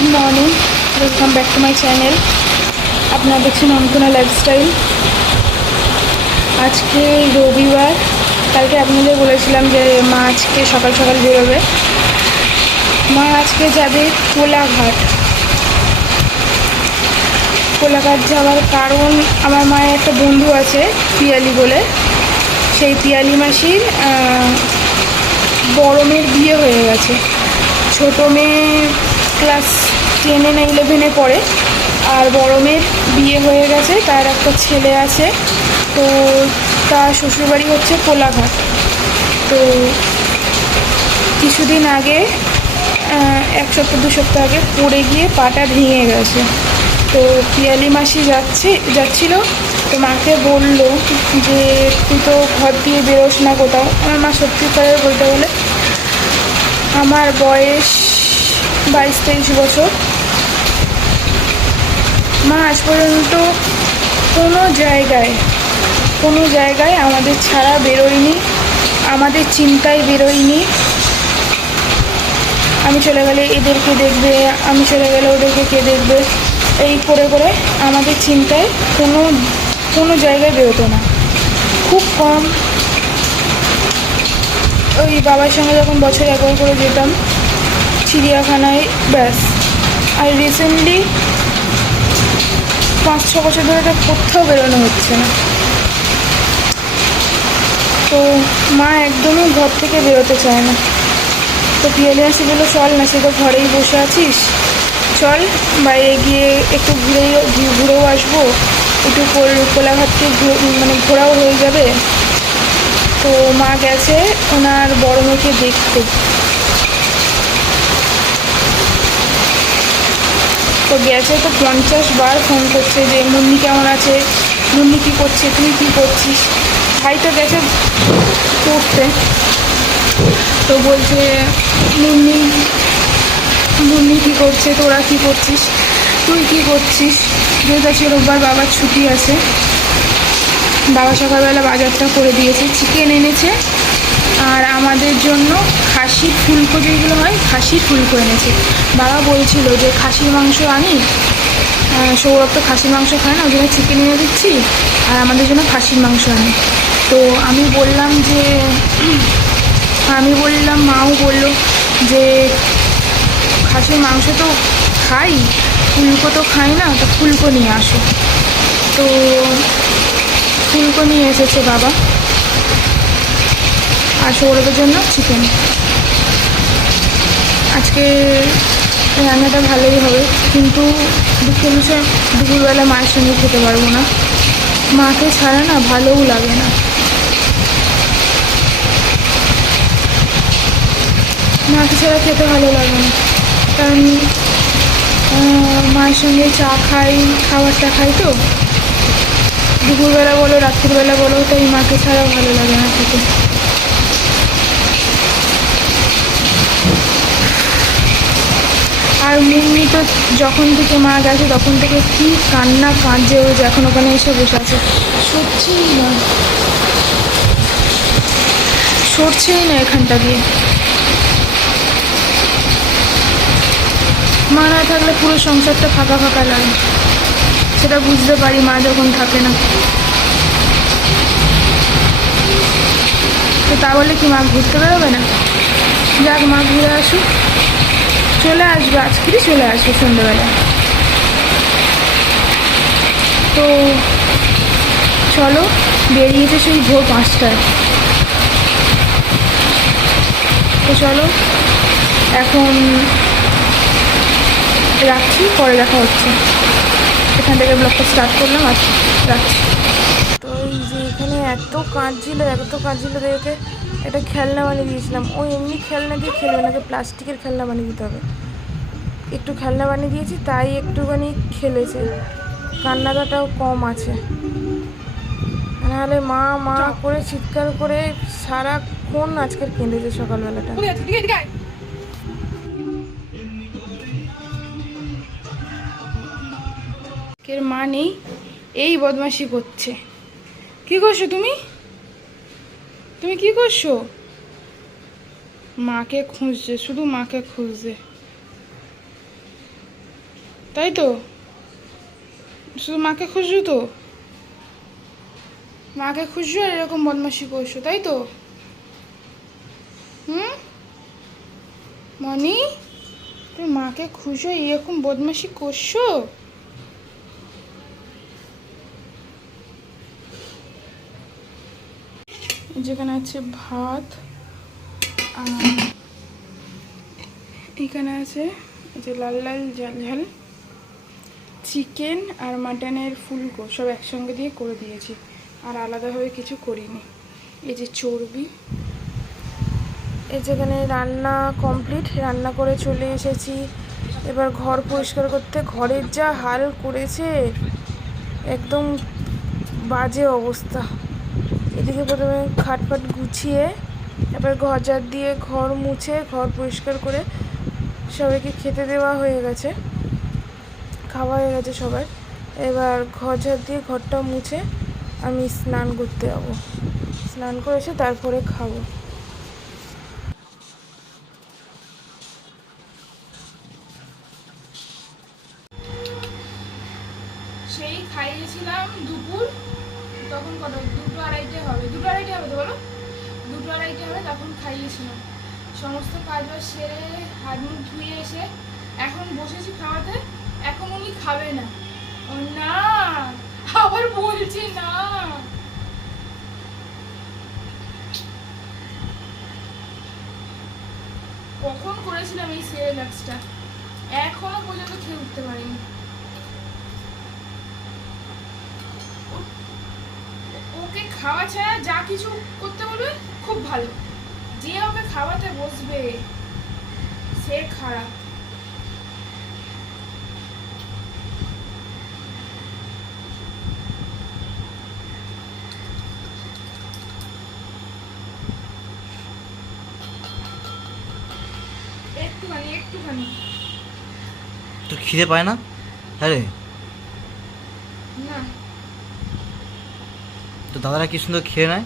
Good morning, welcome back to my channel. আপনারা দেখছেন Ankana lifestyle. আজকে রবিবার। কালকে আপনাদের বলেছিলাম যে মা আজকে সকাল সকাল বেরোবে। মা আজকে যাবে কোলাঘাট। কোলাঘাট যাওয়ার কারণ, আমার মায়ের একটা বন্ধু আছে পিয়ালি বলে, সেই পিয়ালি মাসির বড় মেয়ের বিয়ে হয়ে গেছে। ছোটো মেয়ে ক্লাস 10 না 11 পড়ে, আর বড় মেয়ের বিয়ে হয়ে গেছে, তার একটা ছেলে আছে। তো তার শ্বশুরবাড়ি হচ্ছে কোলাঘাট। তো কিছুদিন আগে, 1 সপ্তাহ 2 সপ্তাহ আগে পড়ে গিয়ে পাটা ভেঙে গেছে। তো পিয়ালি মাসি যাচ্ছিল, তো মাকে বললো যে তুই তো ঘর দিয়ে বেরোস না কোথাও। আমার মা সত্যি করে বলতে বলে, আমার বয়স 22-23 বছর। মা আজ পর্যন্ত কোনো জায়গায় আমাদের ছাড়া বেরোয়নি, আমাদের চিন্তায় বেরোয়নি। আমি চলে গেলে এদেরকে দেখবে, আমি চলে গেলে ওদেরকে কে দেখবে, এই করে করে আমাদের চিন্তায় কোনো জায়গায় বেরোতো না। খুব কম, ওই বাবার সঙ্গে যখন বছরে একবার করে যেতাম চিড়িয়াখানায়, ব্যাস। আর রিসেন্টলি 5-6 বছর ধরে তো কোথাও বেরোনো হচ্ছে না। তো মা একদমই ঘর থেকে বেরোতে চায় না। তো পিয়ালি মাসি বললো, চল না, সে তো ঘরেই বসে আছিস, চল বাইরে গিয়ে একটু ঘুরেও আসবো, একটু কোলাঘাটকে মানে ঘোরাও হয়ে যাবে। তো মা গেছে ওনার বড় মেয়েকে দেখতে। তো গেছে, তো 50 বার ফোন করছে যে মুন্নি কেমন আছে, মুন্নি কী করছে, তুই কী করছিস। ভাই তো গেছে পড়তে, তো বলছে মুন্নি কী করছে, তোরা কী করছিস, তুই কী করছিস। যেহেতু আজকে রোববার, বাবার ছুটি আছে। বাবা সকালবেলা বাজারটা করে দিয়েছে, চিকেন এনেছে, আর আমাদের জন্য খাসির ফুলকো, যেগুলো হয় খাসির ফুলকো এনেছে। বাবা বলছিল যে খাসির মাংস আনি, সৌরভ তো খাসির মাংস খায় না, ওই জন্য চিকেন এনে দিচ্ছি, আর আমাদের জন্য খাসির মাংস আনি। তো আমি বললাম, মাও বলল যে খাসির মাংস তো খাই, ফুলকো তো খাই না, তো ফুলকো নিয়ে আসো। তো ফুলকো নিয়ে এসেছে বাবা, আর সৌরভের জন্য চিকেন। আজকে রান্নাটা ভালোই হবে, কিন্তু দুঃখের বিষয় দুপুরবেলা মায়ের সঙ্গে খেতে পারবো না। মাকে ছাড়া না ভালোও লাগে না। মাকে ছাড়া খেতে ভালো লাগে না, কারণ মায়ের সঙ্গে খাবারটা খাই, তো দুপুরবেলা বলো রাত্রিবেলা বলো, তাই মাকে ছাড়া ভালো লাগে না খেতে। আর মুন্নি তো যখন থেকে মা গেছে তখন থেকে কি কান্না কাঁদছে, ও যে এখন ওখানে এসে বসে আছে, সরছেই না এখানটা দিয়ে। মা না থাকলে পুরো সংসারটা ফাঁকা ফাঁকা লাগে, সেটা বুঝতে পারি মা যখন থাকে না। তো তা বলে কি মা ঘুরতে বেরোবে না? যাক, মা ঘুরে আসুক, চলে আসবে, আজকেরই চলে আসবে সন্ধ্যেবেলা। তো চলো, বেরিয়েছে সেই ভোর 5টায়। তো চলো এখন রাখছি, পরে দেখা হচ্ছে। এখান থেকে ব্লগটা স্টার্ট করলাম, আর রাখছি। তো এই যে এখানে এত কাঁদছিল দেখে একটা খেলনা বানিয়ে দিয়েছিলাম। ও এমনি খেলনা দিয়ে খেলবে না, প্লাস্টিকের খেলনা বানিয়ে দিতে হবে। একটু খেলনা বানিয়ে দিয়েছি, তাই একটুখানি খেলেছে, কান্নাটাও কম আছে। নাহলে মা করে চিৎকার করে সারাক্ষণ আজকের কেঁদেছে সকালবেলাটা। এর মা নেই, এই বদমাশি করছে। কি করছো তুমি কি করছো? মাকে খুঁজছে, শুধু মাকে খুঁজছে। তাই তো? শুধু মাকে খুঁজছো তো, মাকে খুঁজছো আর এরকম বদমাশি করছো, তাই তো? মনি, তুমি মাকে খুঁজো এরকম বদমাশি করছো? যেখানে আছে ভাত, আর এখানে আছে এই যে লাল লাল ঝাল ঝাল চিকেন আর মাটনের ফুলকো সব একসঙ্গে দিয়ে করে দিয়েছি, আর আলাদাভাবে কিছু করিনি। এই যে চর্বি, এই যেখানে রান্না কমপ্লিট, রান্না করে চলে এসেছি। এবার ঘর পরিষ্কার করতে, ঘরের যা হাল করেছে, একদম বাজে অবস্থা। এদিকে প্রথমে খাটপাট গুছিয়ে, এবার ঘর ঝাড় দিয়ে ঘর মুছে ঘর পরিষ্কার করে সবাইকে খেতে দেওয়া হয়ে গেছে, খাওয়া হয়ে গেছে সবার। এবার ঘর ঝাড় দিয়ে ঘরটা মুছে আমি স্নান করতে যাবো, স্নান করে এসে তারপরে খাবো। সেই খাইয়েছিলাম দুপুর, তখন কত 2-2:30 হবে, 2-2:30 হবে তো বলো, 2-2:30 হবে, তখন খাইয়েছিলাম। সমস্ত কাজ বাজ সেরে হাত মুখ ধুয়ে এসে এখন বসেছি খাওয়াতে। এখন উনি খাবে না, ও না আবার বলছে না। কখন করেছিলাম এই সেরেলাক্সটা, এখনো পর্যন্ত খেয়ে উঠতে পারিনি। ওকে খাওয়া ছাড়া যা কিছু করতে বলবে খুব ভালো, যে ওকে খাওয়াতে বসবে সে খারাপ। একটুখানি একটুখানি। তোর খিদে পায় না? হ্যাঁ রে, না তো দাদারা কি সুন্দর খেয়ে নেয়,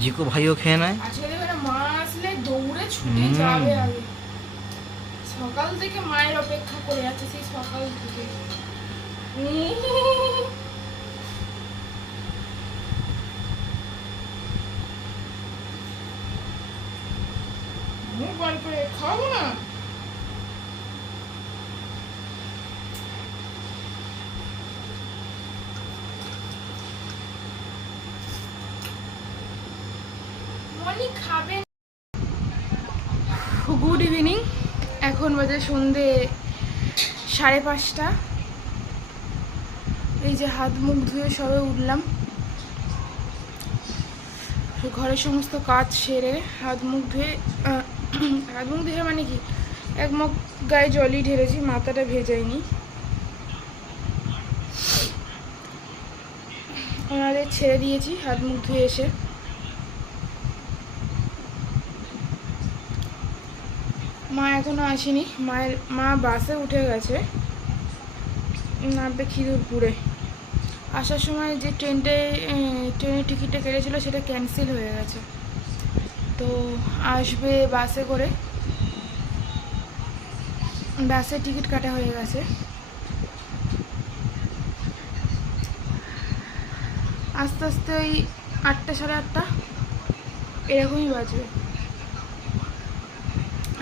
জিকু ভাইও খেয়ে নেয়। আজকে দেখবে মা আসলে দৌড়ে ছুটে যাবে আগে। সকাল থেকে মায়ের অপেক্ষা করে আছে, সেই সকাল থেকে। মুখ বার করে খাবো না। মনি খাবে। গুড ইভিনিং, এখন বাজে সন্ধে 5:30। এই যে হাত মুখ ধুয়ে সবে উঠলাম, ঘরের সমস্ত কাজ সেরে হাত মুখ ধুয়ে মানে কি এক মগ গায়ে জলই ঢেলেছি, মাথাটা ভেজাইনি। ওনাদের ছেড়ে দিয়েছি হাত মুখ ধুয়ে এসে। মা এখনো আসেনি, মা বাসে উঠে গেছে, নামবে খিদুরপুরে। আসার সময় যে ট্রেনের টিকিটটা কেটেছিল সেটা ক্যান্সেল হয়ে গেছে, তো আসবে বাসে করে। বাসের টিকিট কাটা হয়ে গেছে। আস্তে আস্তে ওই 8টা 8:30 এরকমই বাজবে,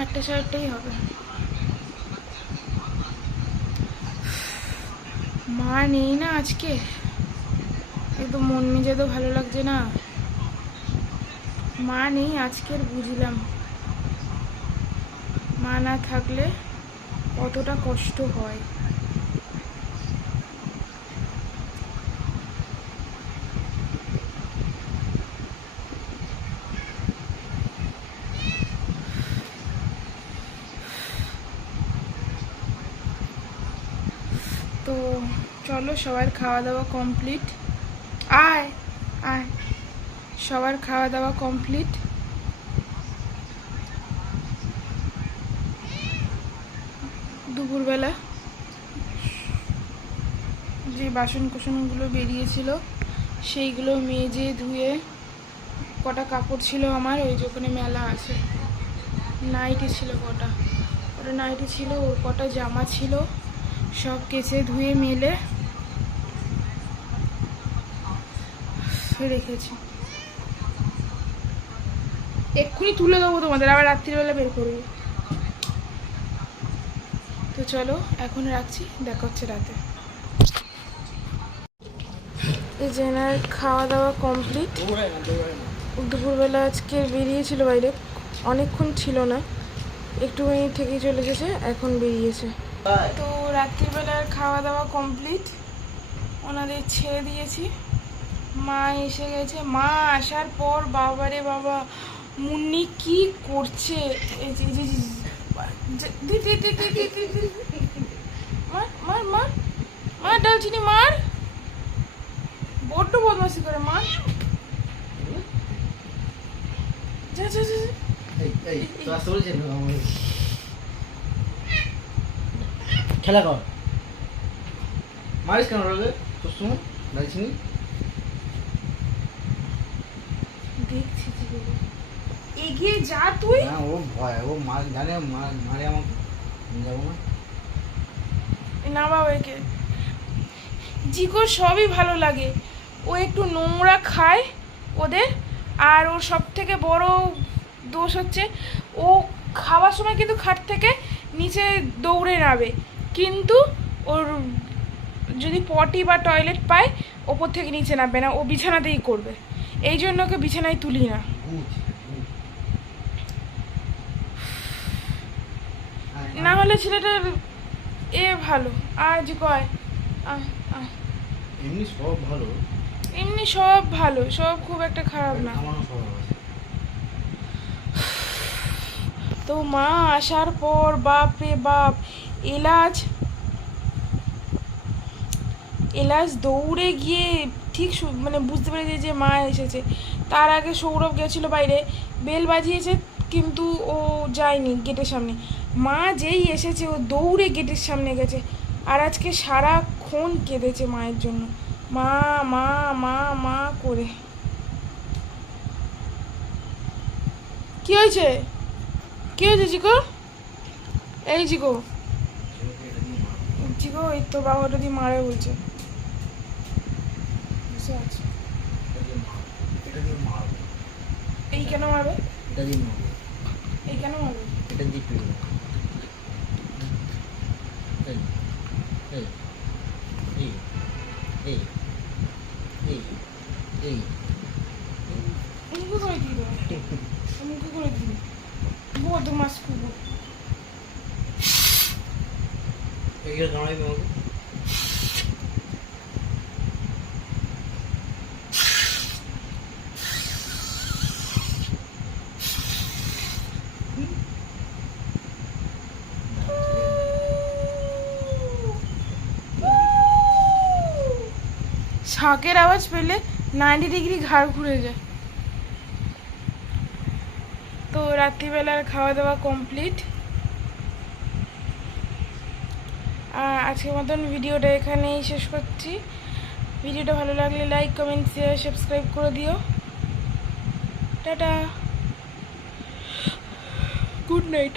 8টা 8:30 হবে। মা নেই না আজকে, একদম মন মেজাজও ভালো লাগছে না। মা নেই আজকের, বুঝলাম মা না থাকলে কতটা কষ্ট হয়। তো চলো, সবার খাওয়া দাওয়া কমপ্লিট। আয় আয়, সবার খাওয়া দাওয়া কমপ্লিট। দুপুরবেলা যে বাসন কোসনগুলো বেরিয়েছিল সেইগুলো মেজে ধুয়ে, কটা কাপড় ছিল আমার ওই যে ওখানে মেলা আছে, নাইটি ছিল কটা, ওটা নাইটি ছিল, ওর কটা জামা ছিল, সব কেচে ধুয়ে মেলে রেখেছি। এক্ষুনি তুলে দেবো তোমাদের, আবার রাত্রিবেলা বের করবো। তো চলো এখন রাখছি, দেখা হচ্ছে রাতে। এই যে এনার খাওয়া দাওয়া কমপ্লিট। দুপুরবেলা আজকে বেরিয়েছিল বাইরে, অনেকক্ষণ ছিল না, একটুখানি থেকেই চলে গেছে, এখন বেরিয়েছে। তো রাত্রিবেলার খাওয়া দাওয়া কমপ্লিট, ওনাদের ছেড়ে দিয়েছি। মা এসে গেছে। মা আসার পর বাবারে বাবা মুন্নি কি করছে! এই যে মার মার মার মার, ডালচিনি মার, বড্ড বদমাশি করে। মার, যা যা যা। খেলা কর, মারিস কেন রাগে তোর সময় লাগছিনি? দেখছি এগিয়ে যা তুই। না ও ভয়, ও মার জানে, মারে আমাকে, যাবো না। না বাবা, একে জিকোর সবই ভালো লাগে, ও একটু নোংরা খায় ওদের। আর ওর সব থেকে বড় দোষ হচ্ছে ও খাওয়ার সময় কিন্তু খাট থেকে নিচে দৌড়ে নাবে, কিন্তু ওর যদি পটি বা টয়লেট পায় ওপর থেকে নিচে নামবে না, ও বিছানাতেই করবে। এই জন্য ওকে বিছানায় তুলি না। না হলে ছেলেটার ভালো। আর যে কয় এমনি সব ভালো, এমনি সব ভালো, সব খুব একটা খারাপ না। আমারও সব ভালো। তো মা আসার পর বাপ রে বাপ, এলাজ দৌড়ে গিয়ে ঠিক মানে বুঝতে পেরেছে যে মা এসেছে। তার আগে সৌরভ গেছিলো বাইরে, বেল বাজিয়েছে কিন্তু ও যায়নি গেটের সামনে। মা যেই এসেছে ও দৌড়ে গেটের সামনে গেছে, আর আজকে সারাক্ষণ কেঁদেছে মায়ের জন্য, মা মা মা মা করে। কি হয়েছে? কি হয়েছে জিকো? এই জিকো, জিকো এই তো বাবাটা দিয়ে মারে বলছে। এই কেন মারবে? এই কেন মারবে? এটা দিয়ে পিড়ো। মুখে করে দিল, মুখে করে দিল, বদমাস কুকুর। এইগুলো কামাইবে আমাকে। শাঁকের আওয়াজ পেলে 90 ডিগ্রি ঘাড় ঘুরে যায়। তো রাত্রিবেলার খাওয়া দাওয়া কমপ্লিট। আজকের মতন ভিডিওটা এখানেই শেষ করছি। ভিডিওটা ভালো লাগলে লাইক, কমেন্ট, শেয়ার, সাবস্ক্রাইব করে দিও। Tata, good night.